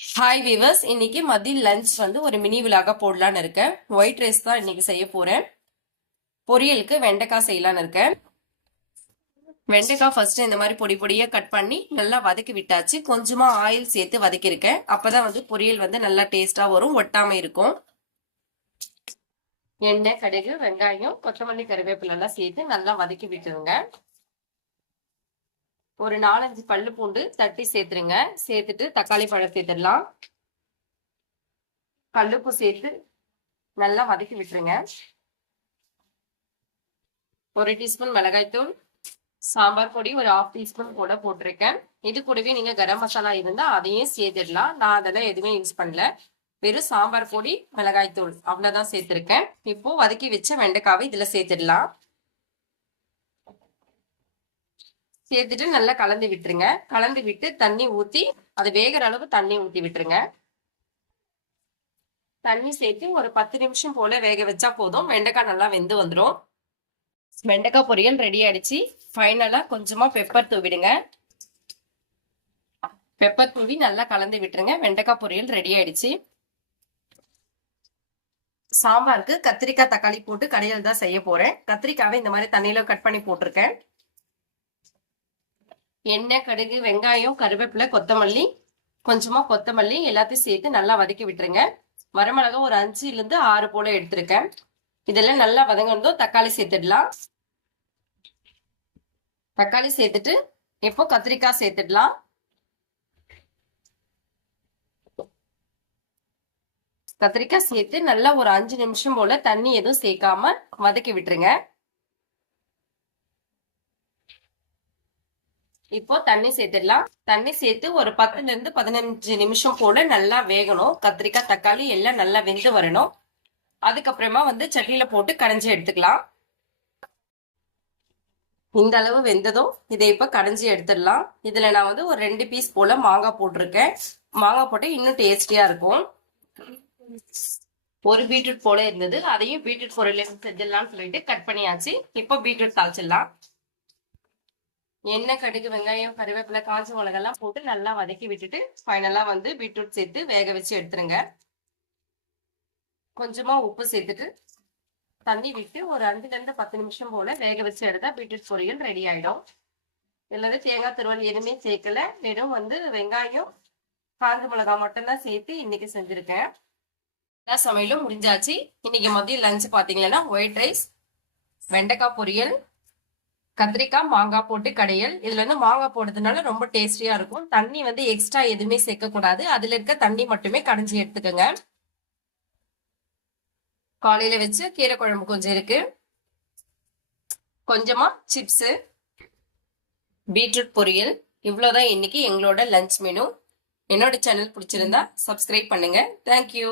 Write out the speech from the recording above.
Hi viewers, இன்னைக்கு மதிய lunch வந்து ஒரு மினி விலாக போடலான்னு இருக்கேன். ஒயிட் ரைஸ் தான் இன்னைக்கு செய்ய போறேன். பொரியலுக்கு வெண்டைக்காய் செய்யலான்னு இருக்கேன். வெண்டைக்காய் ஃபர்ஸ்ட் இந்த மாதிரி பொடி பொடியா கட் பண்ணி நல்லா வதக்கி விட்டாச்சு. கொஞ்சமா ஆயில் சேர்த்து வதக்கியிருக்கேன். அப்பதான் வந்து பொரியல் வந்து நல்லா டேஸ்டா வரும், ஒட்டாம இருக்கும். எண்ணெய், கடுகு, வெங்காயம், கொத்தமல்லி, கருவேப்பிலை எல்லாம் சேர்த்து நல்லா வதக்கி விட்டுருங்க. ஒரு 4-5 பல்லு பூண்டு தட்டி சேர்த்துருங்க. சேர்த்துட்டு தக்காளி பழம் சேர்த்துடலாம். கல்லுப்பு சேர்த்து நல்லா வதக்கி விட்டுருங்க. 1 டீஸ்பூன் மிளகாய்த்தூள், சாம்பார் பொடி ஒரு 1/2 டீஸ்பூன் கூட போட்டிருக்கேன். இது கூடவே நீங்க கரம் மசாலா இருந்தா அதையும் சேர்த்துடலாம். நான் அதெல்லாம் எதுவுமே யூஸ் பண்ணல. வெறும் சாம்பார் பொடி, மிளகாய்த்தூள் அவ்வளவுதான் சேர்த்திருக்கேன். இப்போ வதக்கி வச்ச வெண்டைக்காவை இதுல சேர்த்துடலாம். சேர்த்துட்டு நல்லா கலந்து விட்டுருங்க. கலந்து விட்டு தண்ணி ஊத்தி அது வேகிற அளவு தண்ணி ஊத்தி விட்டுருங்க. தண்ணி சேர்த்து ஒரு 10 நிமிஷம் போல வேக வச்சா போதும். வெண்டைக்காய் நல்லா வெந்து வந்துடும். வெண்டைக்காய் பொரியல் ரெடி ஆயிடுச்சு. ஃபைனலா கொஞ்சமா பெப்பர் தூவிடுங்க. பெப்பர் தூவி நல்லா கலந்து விட்டுருங்க. வெண்டைக்காய் பொரியல் ரெடி ஆயிடுச்சு. சாம்பாருக்கு கத்திரிக்காய் தக்காளி போட்டு கடையில் தான் செய்ய போறேன். கத்திரிக்காவை இந்த மாதிரி தண்ணியில கட் பண்ணி போட்டிருக்கேன். எண்ணெய், கடுகு, வெங்காயம், கருவேப்பிலை, கொத்தமல்லி, கொஞ்சமா கொத்தமல்லி எல்லாத்தையும் சேர்த்து நல்லா வதக்கி விட்டுருங்க. வரமிளகா ஒரு 5-6 போல எடுத்திருக்கேன். இதெல்லாம் நல்லா வதங்கணும். தக்காளி சேர்த்துடலாம். தக்காளி சேர்த்துட்டு இப்போ கத்திரிக்காய் சேர்த்துடலாம். கத்திரிக்காய் சேர்த்து நல்லா ஒரு 5 நிமிஷம் போல தண்ணி எதுவும் சேர்க்காம வதக்கி விட்டுருங்க. இப்போ தண்ணி சேர்த்துடலாம். தண்ணி சேர்த்து ஒரு 10-15 நிமிஷம் போல நல்லா வேகணும். கத்திரிக்காய் தக்காளி எல்லாம் நல்லா வெந்து வரணும். அதுக்கப்புறமா வந்து சட்டியில போட்டு கடைஞ்சி எடுத்துக்கலாம். இந்த அளவு வெந்ததும் இதை இப்ப கடைஞ்சி எடுத்துடலாம். இதுல நான் வந்து ஒரு 2 பீஸ் போல மாங்காய் போட்டிருக்கேன். மாங்காய் போட்டு இன்னும் டேஸ்டியா இருக்கும். ஒரு பீட்ரூட் போல இருந்தது, அதையும் பீட்ரூட் பொரியல் செஞ்சிடலாம்னு சொல்லிட்டு கட் பண்ணியாச்சு. இப்போ பீட்ரூட் தாளிச்சிடலாம். எண்ணெய், கடுகு, வெங்காயம், கருவேப்பிலை, காஞ்ச மிளகெல்லாம் போட்டு நல்லா வதக்கி விட்டுட்டு ஃபைனலா வந்து பீட்ரூட் சேர்த்து வேக வச்சு எடுத்துருங்க. கொஞ்சமா உப்பு சேர்த்துட்டு தண்ணி விட்டு ஒரு 5-10 நிமிஷம் போல வேக வச்சு எடுத்தா பீட்ரூட் பொரியல் ரெடி ஆயிடும். எல்லாரும் தேங்காய் துருவல் எதுவுமே சேர்க்கல. வெறும் வந்து வெங்காயம், காஞ்ச மிளகாய் மட்டும்தான் சேர்த்து இன்னைக்கு செஞ்சிருக்கேன். எல்லா சமையலும் முடிஞ்சாச்சு. இன்னைக்கு மதியம் லஞ்ச் பாத்தீங்கன்னா ஒயிட் ரைஸ், வெண்டைக்காய் பொரியல், கத்திரிக்காய், மாங்காய் போட்டு கடையல். இதுல வந்து மாங்காய் போடுறதுனால ரொம்ப டேஸ்டியா இருக்கும். தண்ணி வந்து எக்ஸ்ட்ரா எதுவுமே சேர்க்க கூடாது. அதுல இருக்க தண்ணி மட்டுமே கடைஞ்சி எடுத்துக்கோங்க. காலையில வச்சு கீரை குழம்பு கொஞ்சம் இருக்கு. கொஞ்சமா சிப்ஸ், பீட்ரூட் பொரியல். இவ்வளவுதான் இன்னைக்கு எங்களோட லஞ்ச் மெனு. என்னோட சேனல் பிடிச்சிருந்தா சப்ஸ்கிரைப் பண்ணுங்க. தேங்க்யூ.